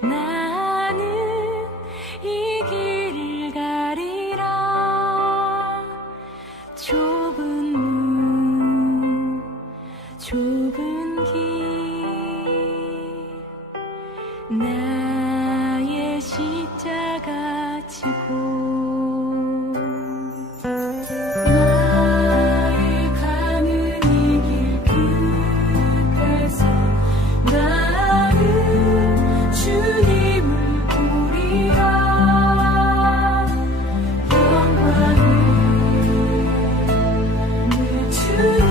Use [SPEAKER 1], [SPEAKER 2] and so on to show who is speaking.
[SPEAKER 1] 나는 이 길을 가리라. 좁은 문 좁은 길 나의 십자가 치고 you.